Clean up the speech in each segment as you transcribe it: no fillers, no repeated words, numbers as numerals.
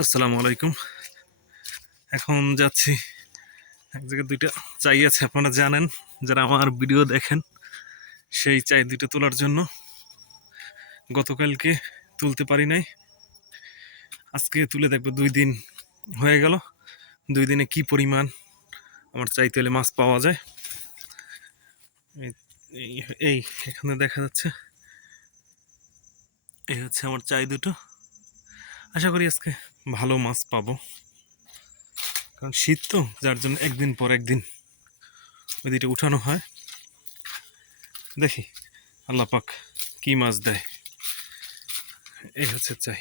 আসসালামু আলাইকুম। এখন যাচ্ছি এক জায়গায়, দুইটা চাই আছে, আপনারা জানেন যারা আমার ভিডিও দেখেন, সেই চাই দুইটা তোলার জন্য। গতকালকে তুলতে পারি নাই, আজকে তুলে দেখবো। 2 দিন হয়ে গেল, 2 দিনে কি পরিমাণ আমার চাই তেলে মাছ পাওয়া যায়। এই এখানে দেখা যাচ্ছে, এই হচ্ছে আমার চাই দুটো। আশা করি আজকে ভালো মাছ পাবো, কারণ শীত তো, যার জন্য একদিন পর একদিন ওই দুইটা উঠানো হয়। দেখি আল্লাহ পাক কি মাছ দেয়। এই হচ্ছে চাই।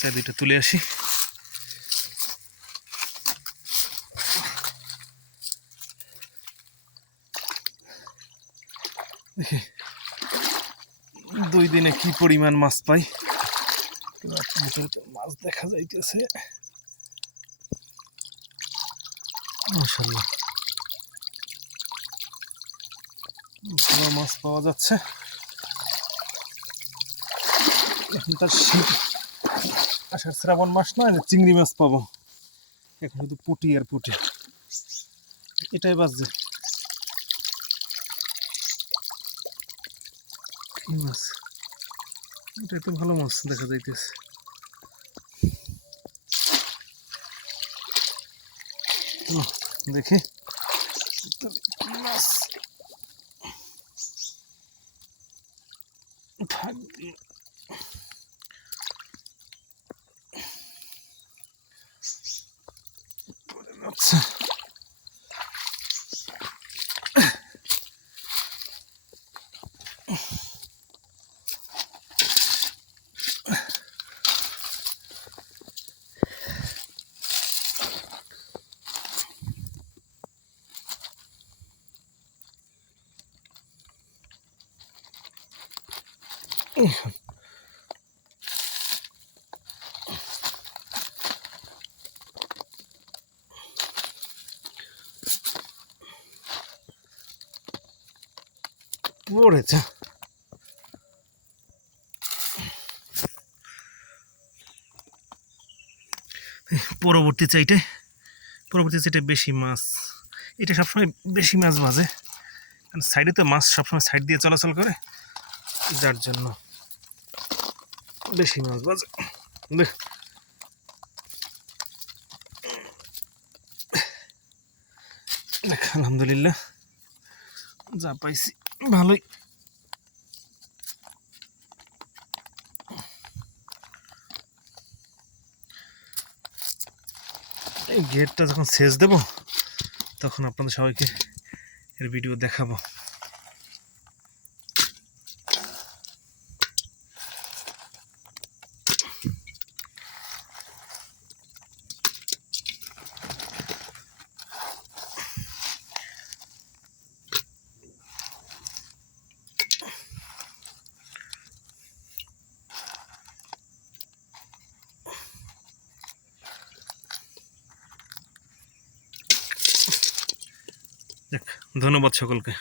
চাই দুইটা তুলে আসি। দেখি 2 দিনে কি পরিমাণ মাছ পাই। মাছ দেখা যাইতেছে, মাশাআল্লাহ ভালো মাছ পাওয়া যাচ্ছে। এখন তার শীত, আষাঢ় শ্রাবণ মাস নয়, চিংড়ি মাছ পাবো। এখন শুধু পুঁটি আর পুঁটি, এটাই বাজছে। কি মাছ? এটাই তো ভালো মাছ দেখা যাইতেছে। দেখি মাছ থাকবে। আচ্ছা, পড়েছে। পরবর্তী চাইটায় বেশি মাছ। এটা সবসময় বেশি মাছ বাজে, কারণ সাইডে তো মাছ সবসময় সাইড দিয়ে চলাচল করে, যার জন্য বেশি মাছ বাজে। দেখ, আলহামদুলিল্লাহ যা পাইছি ভালোই। এই গেটটা যখন সেচ দেব, তখন আপনাদের সবাইকে এর ভিডিও দেখাবো। ধন্যবাদ সকলকে।